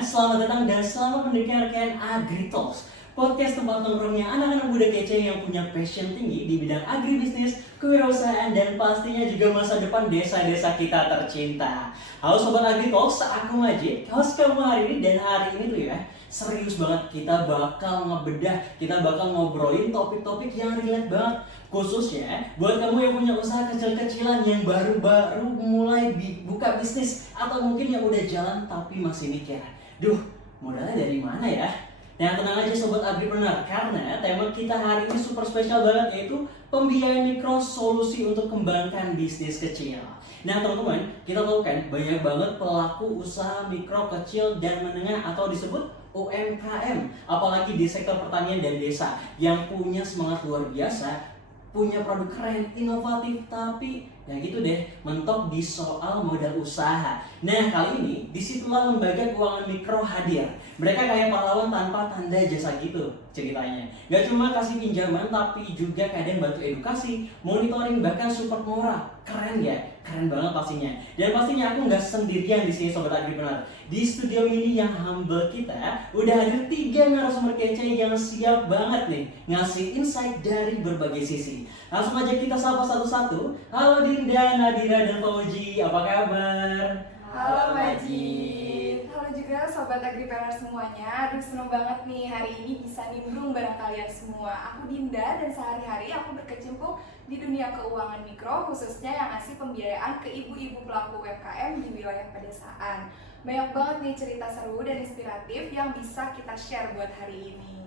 selamat datang dan selamat mendengarkan AgriTalks, podcast tempat nongkrongnya anak-anak muda kece yang punya passion tinggi di bidang agribisnis, kewirausahaan, dan pastinya juga masa depan desa-desa kita tercinta. Halo Sobat AgriTalks, aku Majid, host kamu hari ini, dan hari ini tuh ya, serius banget kita bakal ngebedah, kita bakal ngobrolin topik-topik yang relate banget. Khususnya buat kamu yang punya usaha kecil-kecilan yang baru-baru mulai buka bisnis, atau mungkin yang udah jalan tapi masih mikir, duh modalnya dari mana ya? Nah tenang aja Sobat Agripreneur, karena tema kita hari ini super spesial banget, yaitu pembiayaan mikro, solusi untuk kembangkan bisnis kecil. Nah teman-teman, kita tahu kan banyak banget pelaku usaha mikro, kecil, dan menengah atau disebut UMKM, apalagi di sektor pertanian dan desa, yang punya semangat luar biasa, punya produk keren, inovatif, tapi ya gitu deh, mentok di soal modal usaha. Nah kali ini disitulah lembaga keuangan mikro hadir. Mereka kayak pahlawan tanpa tanda jasa gitu ceritanya. Gak cuma kasih pinjaman, tapi juga kadang bantu edukasi, monitoring, bahkan support moral. Keren ya, keren banget pastinya. Dan pastinya aku nggak sendirian di sini Sobat Agripreneur. Di studio ini yang humble kita udah hadir 3 narasumber kece yang siap banget nih ngasih insight dari berbagai sisi. Langsung aja kita sapa satu-satu. Halo Dinda, Nadira, dan Fauji, apa kabar? Halo Majid, halo juga Sobat Agripreneur semuanya. Aduh seneng banget nih hari ini bisa nimbrung bareng kalian semua. Aku Dinda dan sehari-hari aku berkecimpung di dunia keuangan mikro, khususnya yang ngasih pembiayaan ke ibu-ibu pelaku UMKM di wilayah pedesaan. Banyak banget nih cerita seru dan inspiratif yang bisa kita share buat hari ini.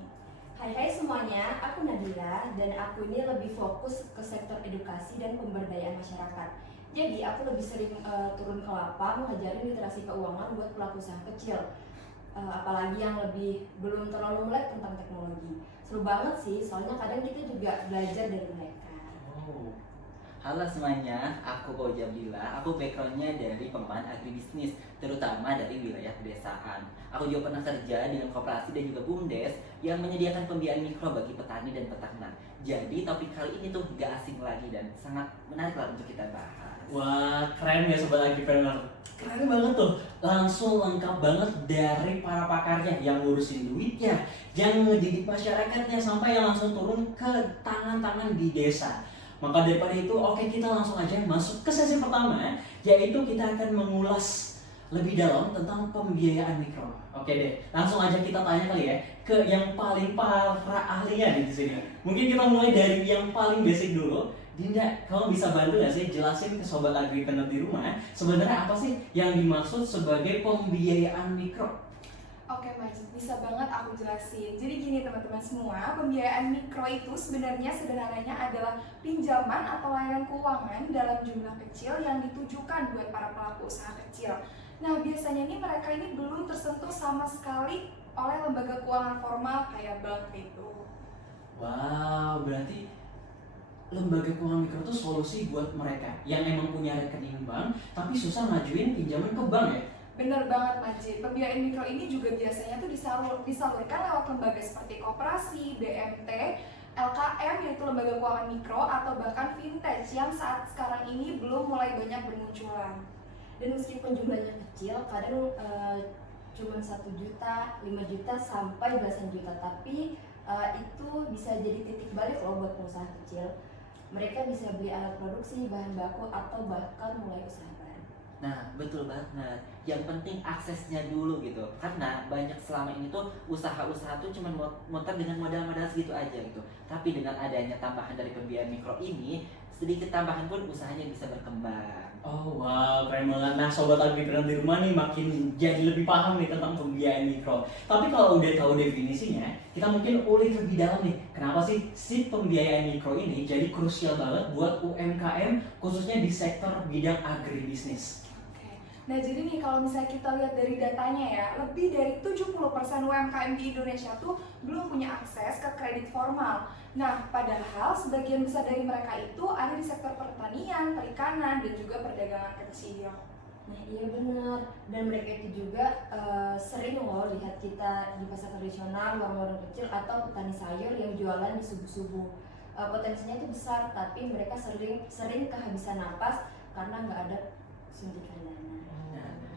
Hai semuanya, aku Nadira dan aku ini lebih fokus ke sektor edukasi dan pemberdayaan masyarakat. Jadi aku lebih sering turun ke lapang ngajarin literasi keuangan buat pelaku usaha kecil, apalagi yang lebih belum terlalu melek tentang teknologi. Seru banget sih, soalnya kadang kita juga belajar dari mereka. Oh. Halo semuanya, aku Fauji Abdillah. Aku backgroundnya dari pengembangan agribisnis, terutama dari wilayah pedesaan. Aku juga pernah kerja dengan koperasi dan juga BUMDes yang menyediakan pembiayaan mikro bagi petani dan peternak. Jadi topik kali ini tuh gak asing lagi dan sangat menarik lah untuk kita bahas. Wah, keren ya Sobat Agripreneur. Keren banget tuh. Langsung lengkap banget dari para pakarnya yang ngurusin duitnya, yang ngedidik masyarakatnya, sampai yang langsung turun ke tangan-tangan di desa. Maka daripada itu, oke kita langsung aja masuk ke sesi pertama, yaitu kita akan mengulas lebih dalam tentang pembiayaan mikro. Oke deh, langsung aja kita tanya kali ya ke yang paling para ahlinya di sini. Mungkin kita mulai dari yang paling basic dulu. Dinda, kamu bisa bantu nggak sih jelasin ke Sobat Agripreneur di rumah sebenarnya apa sih yang dimaksud sebagai pembiayaan mikro? Oke Majid, bisa banget aku jelasin. Jadi gini teman-teman semua, pembiayaan mikro itu sebenarnya sederhananya adalah pinjaman atau layanan keuangan dalam jumlah kecil yang ditujukan buat para pelaku usaha kecil. Nah biasanya nih mereka ini belum tersentuh sama sekali oleh lembaga keuangan formal kayak bank gitu. Wow, berarti lembaga keuangan mikro itu solusi buat mereka yang emang punya rekening bank tapi susah ngajuin pinjaman ke bank ya? Bener banget Majid, pembiayaan mikro ini juga biasanya tuh disalurkan lewat lembaga seperti koperasi, BMT, LKM yaitu lembaga keuangan mikro, atau bahkan vintage yang saat sekarang ini belum mulai banyak bermunculan. Dan meskipun jumlahnya kecil, kadang cuma 1 juta, 5 juta, sampai belasan juta. Tapi itu bisa jadi titik balik loh buat pengusaha kecil. Mereka bisa beli alat produksi, bahan baku, atau bahkan mulai usaha baru. Nah, betul banget. Yang penting aksesnya dulu gitu. Karena banyak selama ini tuh usaha-usaha tuh cuma muter dengan modal-modal segitu aja gitu. Tapi dengan adanya tambahan dari pembiayaan mikro ini, sedikit tambahan pun usahanya bisa berkembang. Oh wow, keren banget. Nah Sobat Agripreneur di rumah nih makin jadi lebih paham nih tentang pembiayaan mikro. Tapi kalau udah tahu definisinya, kita mungkin ulik lebih dalam nih. Kenapa sih si pembiayaan mikro ini jadi krusial banget buat UMKM, khususnya di sektor bidang agribisnis? Nah jadi nih kalau misalnya kita lihat dari datanya ya, lebih dari 70% UMKM di Indonesia tuh belum punya akses ke kredit formal. Nah padahal sebagian besar dari mereka itu ada di sektor pertanian, perikanan, dan juga perdagangan kecil. Nah iya benar, dan mereka itu juga sering loh lihat kita di pasar tradisional, warung-warung kecil, atau petani sayur yang jualan di subuh-subuh. Potensinya itu besar, tapi mereka sering kehabisan napas karena nggak ada suntikan dana.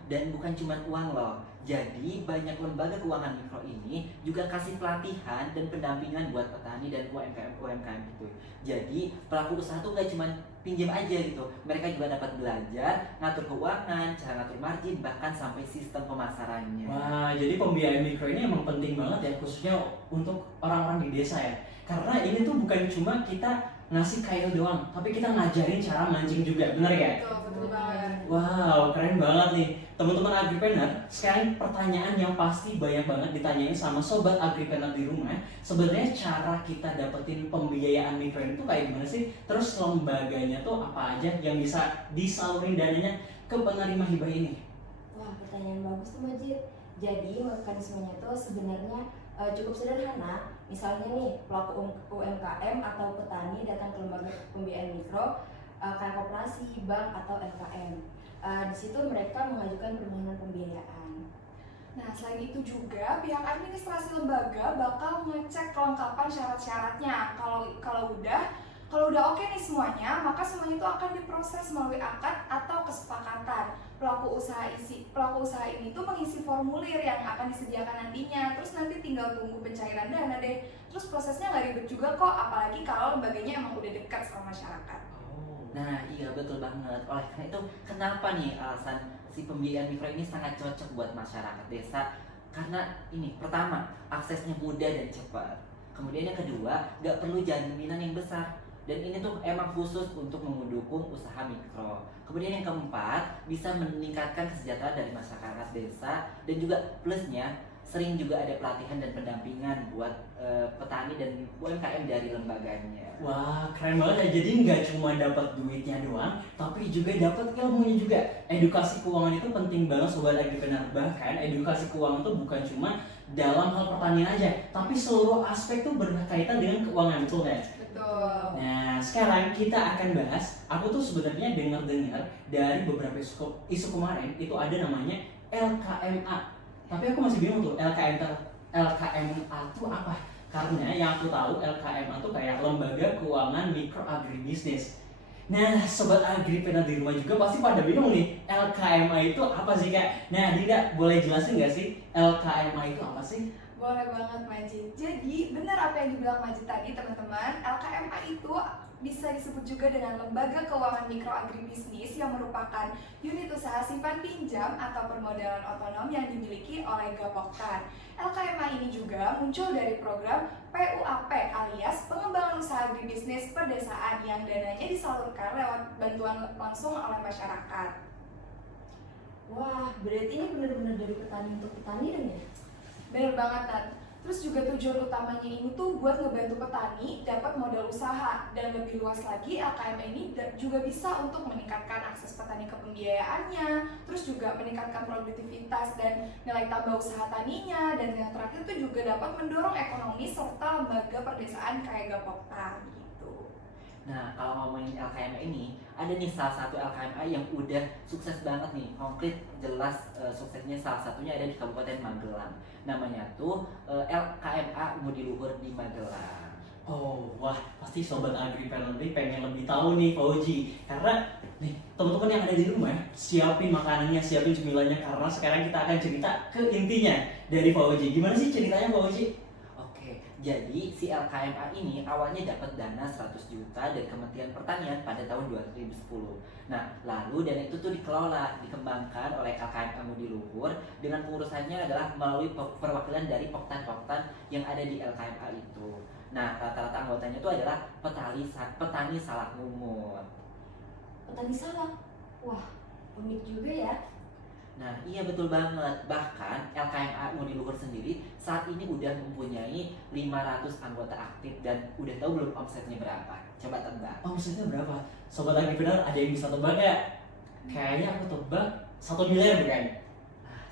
Dan bukan cuma uang loh, Jadi banyak lembaga keuangan mikro ini juga kasih pelatihan dan pendampingan buat petani dan UMKM gitu. Jadi pelaku usaha tuh gak cuma pinjam aja gitu, mereka juga dapat belajar ngatur keuangan, cara ngatur margin, bahkan sampai sistem pemasarannya. Wah, jadi pembiayaan mikro ini emang penting banget ya, khususnya untuk orang-orang di desa ya. Karena ini tuh bukan cuma kita ngasih kail doang, tapi kita ngajarin cara mancing juga, bener ya? Betul banget. Wow, keren banget nih. Teman-teman agripreneur, sekarang pertanyaan yang pasti banyak banget ditanyain sama sobat agripreneur di rumah. Sebenarnya cara kita dapetin pembiayaan mikro itu kayak gimana sih? Terus lembaganya tuh apa aja yang bisa disalurin dananya ke penerima hibah ini? Wah, pertanyaan bagus tuh Majid. Jadi mekanismenya tuh sebenarnya cukup sederhana. Misalnya nih, pelaku UMKM atau petani datang ke lembaga pembiayaan mikro, kayak koperasi, bank atau LKM. Di situ mereka mengajukan permohonan pembiayaan. Nah, selain itu juga pihak administrasi lembaga bakal ngecek kelengkapan syarat-syaratnya. Kalau udah oke nih semuanya, maka semuanya itu akan diproses melalui akad atau kesepakatan. Pelaku usaha ini tuh mengisi formulir yang akan disediakan nantinya. Terus nanti tinggal tunggu pencairan dana deh. Terus prosesnya nggak ribet juga kok, apalagi kalau lembaganya emang udah dekat sama masyarakat. Nah iya betul banget. Oleh karena itu kenapa nih alasan si pembiayaan mikro ini sangat cocok buat masyarakat desa? Karena ini pertama aksesnya mudah dan cepat. Kemudian yang kedua gak perlu jaminan yang besar. Dan ini tuh emang khusus untuk mendukung usaha mikro. Kemudian yang keempat bisa meningkatkan kesejahteraan dari masyarakat desa. Dan juga plusnya sering juga ada pelatihan dan pendampingan buat petani dan UMKM dari lembaganya. Wah, keren banget ya. Jadi nggak cuma dapat duitnya doang, tapi juga dapat ilmunya juga. Edukasi keuangan itu penting banget sobat agripreneur. Bahkan edukasi keuangan itu bukan cuma dalam hal pertanian aja, tapi seluruh aspek tuh berkaitan dengan keuangan, betul kan? Betul. Nah, sekarang kita akan bahas. Aku tuh sebenarnya dengar dari beberapa isu kemarin itu ada namanya LKMA. Tapi aku masih bingung tuh LKMA itu apa? Karena yang aku tahu LKMA itu kayak lembaga keuangan mikro agribisnis. Nah, sobat agripreneur di rumah juga pasti pada bingung nih, LKMA itu apa sih Kak? Nah, Dinda boleh jelasin nggak sih LKMA itu apa sih? Boleh banget Majid. Jadi benar apa yang dibilang Majid tadi teman-teman. LKMA itu bisa disebut juga dengan lembaga keuangan mikro agribisnis yang merupakan unit usaha simpan pinjam atau permodalan otonom yang dimiliki oleh Gapoktan. LKMA ini juga muncul dari program PUAP alias pengembangan usaha agribisnis perdesaan yang dananya disalurkan lewat bantuan langsung oleh masyarakat. Wah, berarti ini benar-benar dari petani untuk petani dong ya? Bener banget Nat. Terus juga tujuan utamanya ini tuh buat ngebantu petani dapat modal usaha, dan lebih luas lagi LKMA ini juga bisa untuk meningkatkan akses petani ke pembiayaannya, terus juga meningkatkan produktivitas dan nilai tambah usaha taninya, dan yang terakhir tuh juga dapat mendorong ekonomi serta lembaga perdesaan kayak Gapoktan gitu. Nah, kalau ngomongin LKMA ini, ada nih salah satu LKMA yang udah sukses banget nih, konkret, jelas suksesnya salah satunya ada di Kabupaten Magelang. Namanya tuh LKMA Umudi Luhur di Magelang. Oh, wah, pasti sobat agripreneur ini pengen lebih tahu nih Fauji. Karena nih, teman-teman yang ada di rumah, siapin makanannya, siapin cemilannya, karena sekarang kita akan cerita ke intinya dari Fauji. Gimana sih ceritanya Fauji? Jadi si LKMA ini awalnya dapat dana 100 juta dari Kementerian Pertanian pada tahun 2010. Nah, lalu dana itu tuh dikembangkan oleh LKMA Umudi Luhur dengan pengurusannya adalah melalui perwakilan dari poktan-poktan yang ada di LKMA itu. Nah, rata-rata anggotanya itu adalah petani salak lumut. Petani salak? Wah, unik juga ya. Nah, iya betul banget. Bahkan LKMA Umudi Luhur sendiri saat ini udah mempunyai 500 anggota aktif dan udah tahu belum omsetnya berapa? Coba tebak. Omsetnya berapa? Sobat agripreneur ada yang bisa tebak nggak? Kayaknya aku tebak 1 miliar bukan?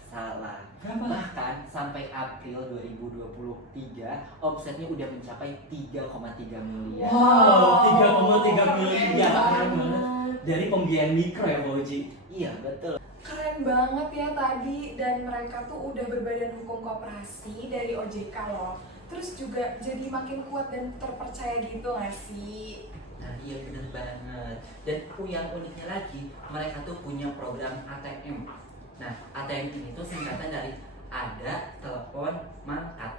Salah. Berapa? Bahkan sampai April 2023 omsetnya udah mencapai 3,3 miliar. Wow, 3,3 miliar. Keren banget. banget. Dari pembiayaan mikro ya Fauji? Iya betul. Keren banget ya tadi, dan mereka tuh udah berbadan hukum koperasi dari OJK loh. Terus juga jadi makin kuat dan terpercaya gitu gak sih? Nah iya bener banget. Dan yang uniknya lagi, mereka tuh punya program ATM. Nah, ATM ini tuh singkatan dari ada telepon mangkat.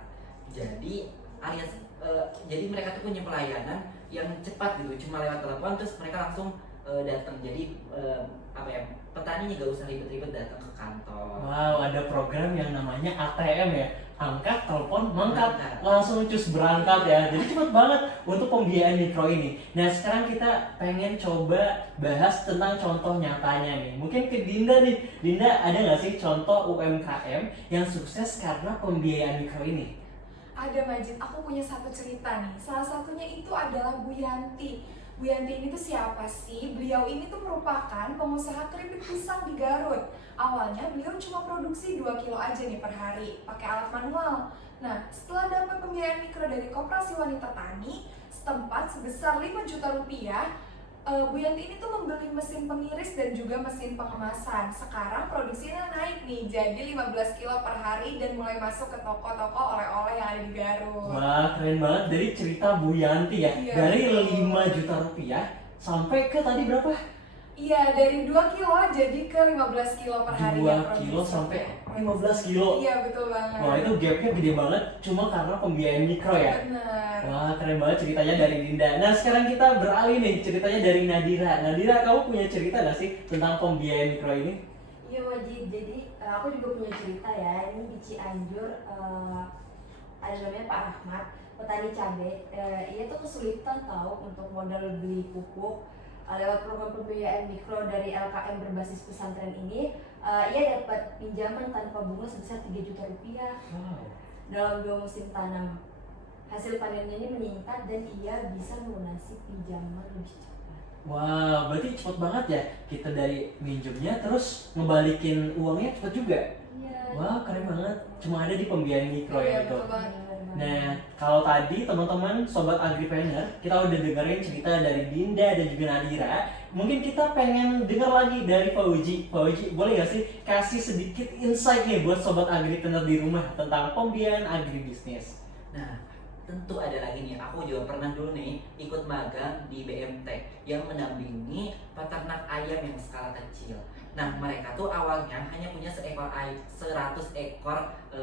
Jadi alias jadi mereka tuh punya pelayanan yang cepat gitu, cuma lewat telepon terus mereka langsung datang. Jadi apa ya, petani nggak usah ribet-ribet datang ke kantor. Wow, ada program yang namanya ATM ya. Angkat, telepon, mangkat, Mangkat. langsung cus berangkat ya. Jadi cepet banget untuk pembiayaan mikro ini. Nah sekarang kita pengen coba bahas tentang contoh nyatanya nih. Mungkin ke Dinda nih. Dinda, ada nggak sih contoh UMKM yang sukses karena pembiayaan mikro ini? Ada Majid, aku punya satu cerita nih. Salah satunya itu adalah Bu Yanti. Bu Yanti ini tuh siapa sih? Beliau ini tuh merupakan pengusaha keripik pisang di Garut. Awalnya beliau cuma produksi 2 kilo aja nih per hari, pakai alat manual. Nah, setelah dapat pembiayaan mikro dari Koperasi Wanita Tani setempat sebesar 5 juta rupiah, Bu Yanti ini tuh membeli mesin pengiris dan juga mesin pengemasan. Sekarang produksinya naik nih, jadi 15 kilo per hari dan mulai masuk ke toko-toko oleh-oleh yang ada di Garut. Wah keren banget, dari cerita Bu Yanti ya. Iya, Dari betul. 5 juta rupiah sampai ke tadi berapa? Iya, dari 2 kilo jadi ke 15 kilo per hari 2 kilo sampai 15 kilo. Iya, betul banget. Wah itu gapnya gede banget cuma karena pembiayaan mikro ya. Benar. Wah keren banget ceritanya dari Dinda. Nah sekarang kita beralih nih ceritanya dari Nadira. Nadira, kamu punya cerita gak sih tentang pembiayaan mikro ini? Iya Wajid, jadi aku juga punya cerita ya. Ini di Cianjur, ada namanya Pak Rahmat, petani cabai. Ia tuh kesulitan tahu untuk modal beli pupuk. Lewat program pembiayaan mikro dari LKM berbasis pesantren ini, ia dapat pinjaman tanpa bunga sebesar 3 juta rupiah Wow. dalam 2 musim tanam. Hasil panennya ini meningkat dan ia bisa melunasi pinjaman lebih cepat. Wah berarti cepet banget ya. Kita dari minjemnya terus ngebalikin uangnya cepet juga. Iya. Wah keren banget. Cuma ada di pembiayaan mikro ya Iya, itu. betul banget. Nah, kalau tadi teman-teman sobat agripreneur, kita udah dengerin cerita dari Dinda dan juga Nadira. Mungkin kita pengen denger lagi dari Pak Uji. Pak Uji, boleh gak sih kasih sedikit insight nih buat sobat agripreneur di rumah tentang pembiayaan agribisnis? Nah, tentu ada lagi nih, aku juga pernah dulu nih ikut magang di BMT yang mendampingi peternak ayam yang skala kecil. Nah, mereka tuh awalnya hanya punya 100 ekor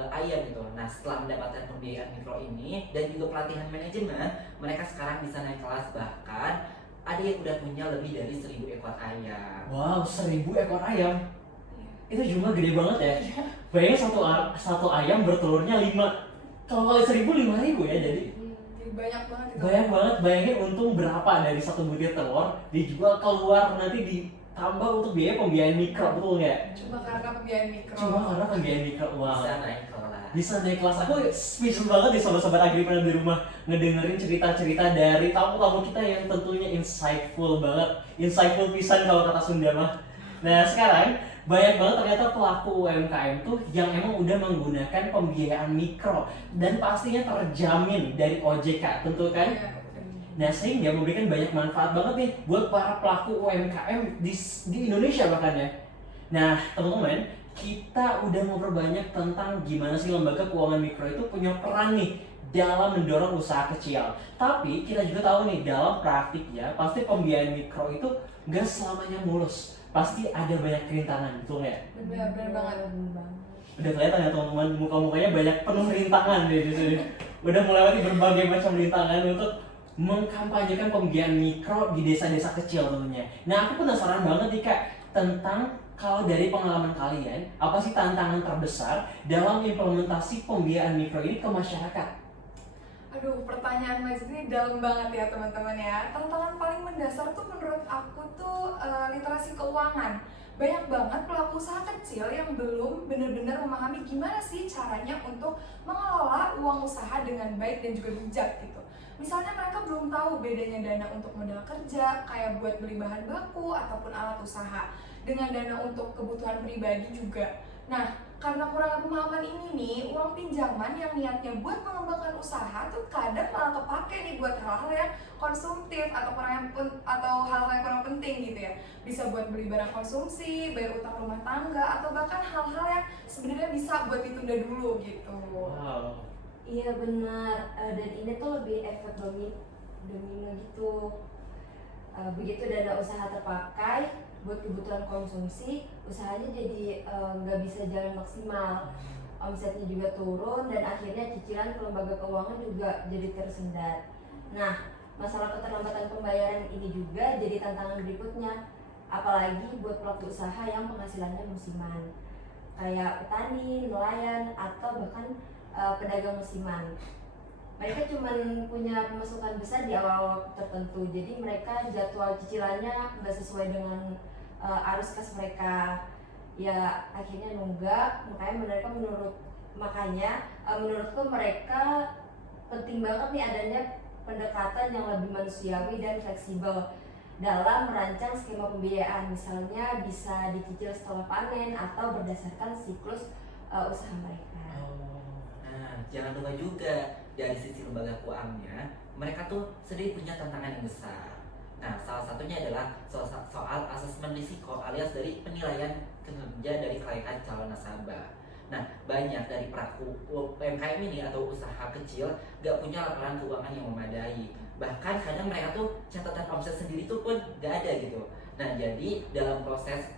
ayam gitu. Nah, setelah mendapatkan pembiayaan mikro ini dan juga pelatihan manajemen, mereka sekarang bisa naik kelas, bahkan ada yang udah punya lebih dari 1.000 ekor ayam. Wow, 1.000 ekor ayam. Iya. Itu jumlah gede banget ya. Bayangin satu ayam bertelurnya 5. Kalau kali 1.000, 5.000 ya jadi. Jadi banyak banget itu. Banyak banget, bayangin untung berapa dari satu butir telur dijual keluar nanti ditambah untuk biaya pembiayaan mikro, betul nggak? Cuma karena pembiayaan mikro. Cuma karena pembiayaan mikro, wow. Bisa naik kelas. Bisa naik kelas. Aku speechless banget nih sobat-sobat agripreneur di rumah ngedengerin cerita-cerita dari tamu-tamu kita yang tentunya insightful banget. Insightful pisan kalau kata Sunda mah. Nah sekarang banyak banget ternyata pelaku UMKM tuh yang emang udah menggunakan pembiayaan mikro dan pastinya terjamin dari OJK tentu kan. Iya. Nah sehingga memberikan banyak manfaat banget nih buat para pelaku UMKM di Indonesia bahkan ya. Nah teman-teman, kita udah ngobrol banyak tentang gimana sih lembaga keuangan mikro itu punya peran nih dalam mendorong usaha kecil. Tapi kita juga tahu nih dalam praktiknya pasti pembiayaan mikro itu gak selamanya mulus. Pasti ada banyak kerintangan, betul nggak? Benar banget. Bener banget. Udah kelihatan ya teman-teman, muka-mukanya banyak penuh rintangan deh di sini. Udah melewati berbagai macam rintangan untuk mengkampanyekan pembiayaan mikro di desa-desa kecil tentunya. Nah aku penasaran banget nih Kak tentang kalau dari pengalaman kalian, apa sih tantangan terbesar dalam implementasi pembiayaan mikro ini ke masyarakat? Aduh, pertanyaan Majid ini dalam banget ya teman-teman ya. Tantangan paling mendasar tuh menurut aku tuh literasi keuangan. Banyak banget pelaku usaha kecil yang belum benar-benar memahami gimana sih caranya untuk mengelola uang usaha dengan baik dan juga bijak gitu. Misalnya mereka belum tahu bedanya dana untuk modal kerja, kayak buat beli bahan baku ataupun alat usaha, dengan dana untuk kebutuhan pribadi juga. Nah, karena kurang pemahaman ini nih, uang pinjaman yang niatnya buat mengembangkan usaha tuh kadang malah kepake nih buat hal-hal yang konsumtif atau hal-hal yang kurang penting gitu ya. Bisa buat beli barang konsumsi, bayar utang rumah tangga, atau bahkan hal-hal yang sebenarnya bisa buat ditunda dulu gitu. Wow. Iya benar, dan ini tuh lebih efek domino gitu. Begitu dana usaha terpakai, buat kebutuhan konsumsi, usahanya jadi nggak bisa jalan maksimal. Omsetnya juga turun dan akhirnya cicilan ke lembaga keuangan juga jadi tersendat. Nah, masalah keterlambatan pembayaran ini juga jadi tantangan berikutnya, apalagi buat pelaku usaha yang penghasilannya musiman, kayak petani, nelayan, atau bahkan pedagang musiman. Mereka cuma punya pemasukan besar di awal tertentu, jadi mereka jadwal cicilannya nggak sesuai dengan arus kas mereka. Ya akhirnya nunggak, makanya menurutku mereka penting banget nih adanya pendekatan yang lebih manusiawi dan fleksibel dalam merancang skema pembiayaan, misalnya bisa dicicil setelah panen atau berdasarkan siklus usaha mereka. Nah, jangan lupa juga dari sisi lembaga keuangannya, mereka tuh sendiri punya tantangan yang besar. Nah, salah satunya adalah soal asesmen risiko alias dari penilaian kinerja dari kelayakan calon nasabah. Nah, banyak dari pelaku UMKM ini atau usaha kecil gak punya laporan keuangan yang memadai. Bahkan kadang mereka tuh catatan omset sendiri tuh pun gak ada gitu. Nah, jadi dalam proses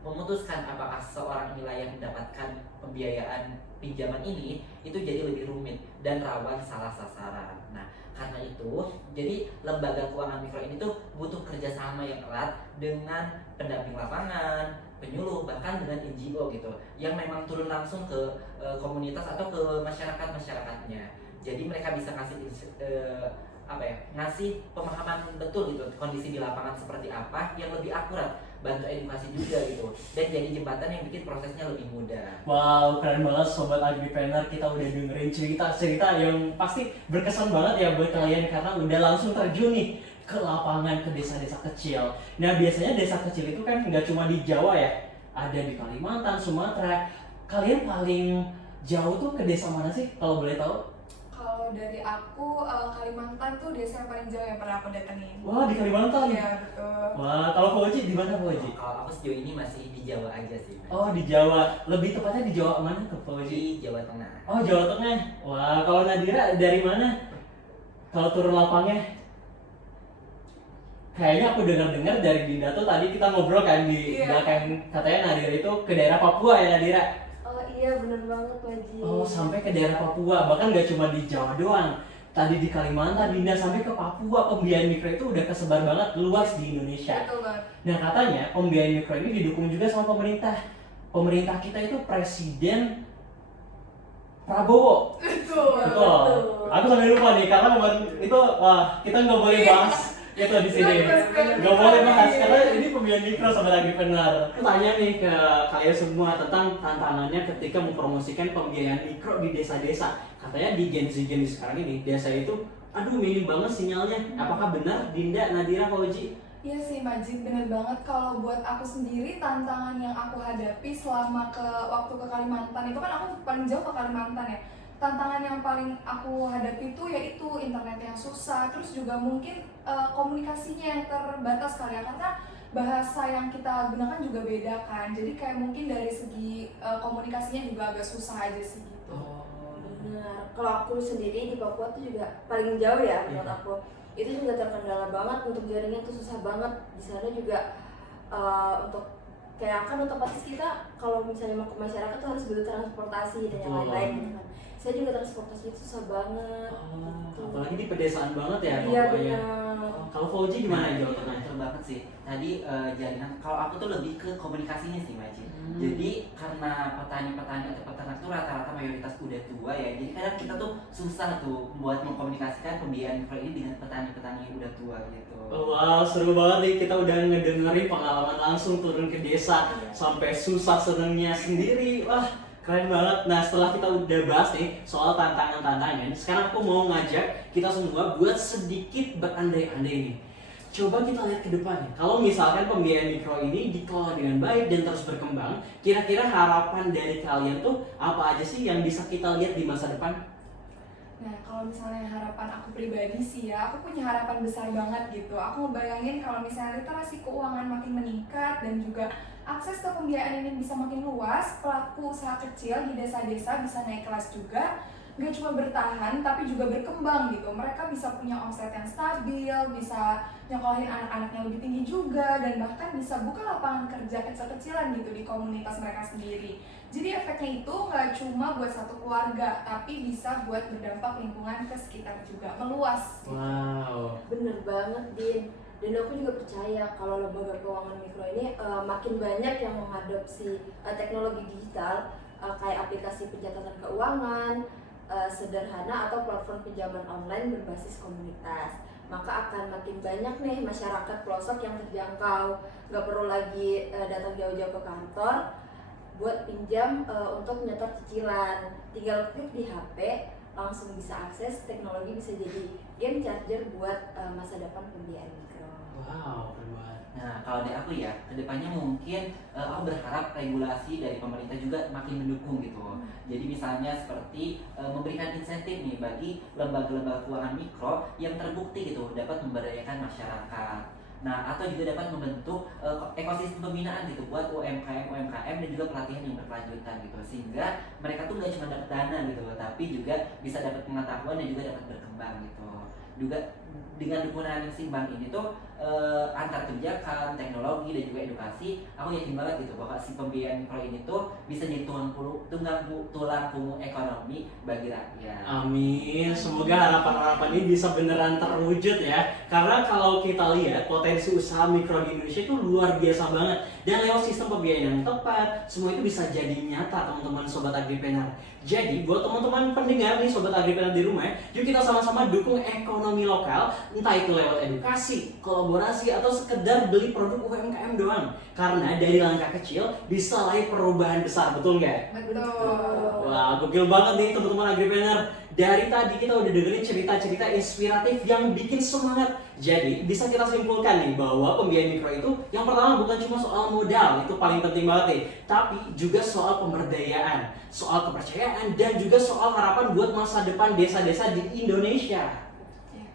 memutuskan apakah seorang ini layak mendapatkan pembiayaan pinjaman ini, itu jadi lebih rumit dan rawan salah sasaran. Nah, karena itu, jadi lembaga keuangan mikro ini tuh butuh kerjasama yang erat dengan pendamping lapangan, penyuluh, bahkan dengan NGO gitu, yang memang turun langsung ke komunitas atau ke masyarakatnya. Jadi mereka bisa ngasih pemahaman betul gitu kondisi di lapangan seperti apa yang lebih akurat, bantu edukasi juga gitu, dan jadi jembatan yang bikin prosesnya lebih mudah. Wow, keren banget Sobat Agripreneur, kita udah dengerin cerita-cerita yang pasti berkesan banget ya buat kalian karena udah langsung terjun nih ke lapangan, ke desa-desa kecil. Nah, biasanya desa kecil itu kan nggak cuma di Jawa ya, ada di Kalimantan, Sumatera. Kalian paling jauh tuh ke desa mana sih kalau boleh tahu? Kalau dari aku, Kalimantan tuh desa yang paling jauh yang pernah aku datengin. Wah, di Kalimantan. Iya, betul. Wah, kalau Fauji di mana Fauji? Kalau aku sejauh ini masih di Jawa aja sih. Oh, di Jawa. Lebih tepatnya di Jawa mana tuh Fauji? Di Jawa Tengah. Oh, Jawa Tengah. Wah, kalau Nadira dari mana? Kalau turun lapangnya? Kayaknya aku dengar-dengar dari Dinda tuh tadi kita ngobrol kan di belakang, katanya Nadira itu ke daerah Papua ya Nadira? Oh iya, bener banget Wajib. Oh, sampai ke daerah Papua, bahkan gak cuma di Jawa doang. Tadi di Kalimantan, Dinda sampai ke Papua, pembiayaan mikro itu udah kesebar banget luas di Indonesia. Betul banget. Nah, katanya pembiayaan mikro ini didukung juga sama pemerintah. Pemerintah kita itu Presiden Prabowo. Betul. Betul. Aku sampai lupa nih karena momen itu wah, kita nggak boleh bahas itu di sini. Nggak boleh bahas karena ini pembiayaan mikro Sobat Agripreneur. Tanya nih ke kalian semua tentang tantangannya ketika mempromosikan pembiayaan mikro di desa-desa. Katanya di Gen Z sekarang ini desa itu aduh minim banget sinyalnya. Apakah benar Dinda, Nadira, Fauji? Iya sih Majid, bener banget. Kalau buat aku sendiri, tantangan yang aku hadapi selama waktu ke Kalimantan itu kan aku paling jauh ke Kalimantan ya. Tantangan yang paling aku hadapi itu yaitu internet yang susah, terus juga mungkin komunikasinya yang terbatas kali ya, karena bahasa yang kita gunakan juga beda kan. Jadi kayak mungkin dari segi komunikasinya juga agak susah aja sih gitu. Benar. Kalau aku sendiri di Papua tuh juga paling jauh ya menurut aku. Itu juga terkendala banget, untuk jaringan tuh susah banget. Di sana juga untuk kayak kan otomatis kita kalau misalnya mau ke masyarakat tuh harus butuh transportasi dan yang lain-lain gitu kan. Saya juga transportasi itu susah banget. Apalagi di pedesaan banget ya Iya Papua. benar. Kalau Fauji gimana Jawa Tengah? Betul banget sih. Tadi jaringan, kalau aku tuh lebih ke komunikasinya sih Majid. Jadi karena petani-petani atau peternak tuh rata-rata mayoritas udah tua ya. Jadi kadang kita tuh susah tuh buat mengkomunikasikan pembiayaan mikro ini dengan petani-petani yang udah tua gitu. Wow, seru banget nih, kita udah ngedengerin pengalaman langsung turun ke desa sampai susah senengnya sendiri. Wah, keren banget. Nah, setelah kita udah bahas nih soal tantangan-tantangan, sekarang aku mau ngajak kita semua buat sedikit berandai-andai nih. Coba kita lihat ke depannya. Kalau misalkan pembiayaan mikro ini dikelola dengan baik dan terus berkembang, kira-kira harapan dari kalian tuh apa aja sih yang bisa kita lihat di masa depan? Nah, kalau misalnya harapan aku pribadi sih ya, aku punya harapan besar banget gitu. Aku ngebayangin kalau misalnya literasi keuangan makin meningkat dan juga akses ke pembiayaan ini bisa makin luas, pelaku usaha kecil di desa-desa bisa naik kelas juga. nggak cuma bertahan tapi juga berkembang gitu. Mereka bisa punya omset yang stabil, bisa nyekolahin anak-anaknya lebih tinggi juga, dan bahkan bisa buka lapangan kerja kecil-kecilan gitu di komunitas mereka sendiri. Jadi efeknya itu nggak cuma buat satu keluarga, tapi bisa buat berdampak lingkungan ke sekitar juga, meluas. Wow. Bener banget, Din. Dan aku juga percaya kalau lembaga keuangan mikro ini makin banyak yang mengadopsi teknologi digital kayak aplikasi pencatatan keuangan sederhana atau platform pinjaman online berbasis komunitas. Maka akan makin banyak nih masyarakat pelosok yang terjangkau. Nggak perlu lagi datang jauh-jauh ke kantor buat pinjam untuk nyetor cicilan. Tinggal klik di HP, langsung bisa akses, teknologi bisa jadi game changer buat masa depan pembiayaan mikro. Wow, keren banget. Nah, kalau dari aku ya, kedepannya mungkin aku berharap regulasi dari pemerintah juga makin mendukung gitu. Jadi misalnya seperti memberikan insentif nih bagi lembaga-lembaga keuangan mikro yang terbukti gitu dapat memberdayakan masyarakat. Nah, atau juga dapat membentuk ekosistem pembinaan gitu buat UMKM dan juga pelatihan yang berkelanjutan gitu, sehingga mereka tuh nggak cuma dapat dana gitu, tapi juga bisa dapat pengetahuan dan juga dapat berkembang gitu. Juga dengan dukungan yang seimbang ini tuh antar kebijakan, teknologi dan juga edukasi, aku yakin banget gitu bahwa si pembiayaan mikro ini tuh bisa jadi tulang punggung ekonomi bagi rakyat. Amin. Semoga harapan-harapan ini bisa beneran terwujud ya. Karena kalau kita lihat potensi usaha mikro di Indonesia itu luar biasa banget. Dan lewat sistem pembiayaan yang tepat, semua itu bisa jadi nyata teman-teman Sobat Agripreneur. Jadi buat teman-teman pendengar nih Sobat Agripreneur di rumah, yuk kita sama-sama dukung ekonomi lokal, entah itu lewat edukasi, kolaborasi, atau sekedar beli produk UMKM doang. Karena dari langkah kecil bisa lahir perubahan besar, betul nggak? Betul. Wah, gokil banget nih teman-teman Agripreneur. Dari tadi kita udah dengerin cerita-cerita inspiratif yang bikin semangat. Jadi bisa kita simpulkan nih bahwa pembiayaan mikro itu yang pertama bukan cuma soal modal, itu paling penting banget nih, tapi juga soal pemberdayaan, soal kepercayaan, dan juga soal harapan buat masa depan desa-desa di Indonesia. Ya,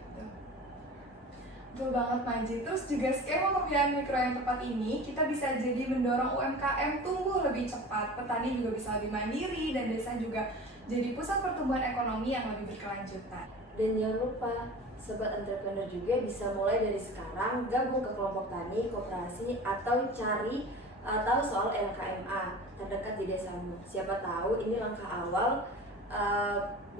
betul banget Majid. Terus juga skema pembiayaan mikro yang tepat ini kita bisa jadi mendorong UMKM tumbuh lebih cepat, petani juga bisa lebih mandiri, dan desa juga jadi pusat pertumbuhan ekonomi yang lebih berkelanjutan. Dan jangan lupa, Sobat Entrepreneur juga bisa mulai dari sekarang gabung ke kelompok tani, koperasi, atau cari tahu soal LKMA terdekat di desamu. Siapa tahu ini langkah awal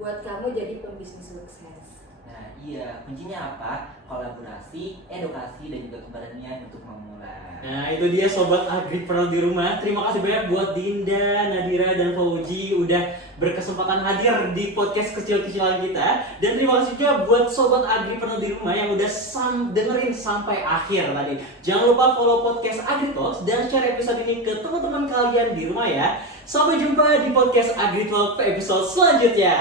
buat kamu jadi pembisnis sukses. Nah, iya, kuncinya apa? Kolaborasi, edukasi, dan juga keberanian untuk memulai. Nah, itu dia Sobat Agripreneur di rumah. Terima kasih banyak buat Dinda, Nadira, dan Fauji udah berkesempatan hadir di podcast kecil-kecilan kita. Dan terima kasih juga buat Sobat Agripreneur di rumah yang udah dengerin sampai akhir tadi. Jangan lupa follow podcast AgriTalks dan share episode ini ke teman-teman kalian di rumah ya. Sampai jumpa di podcast AgriTalks episode selanjutnya.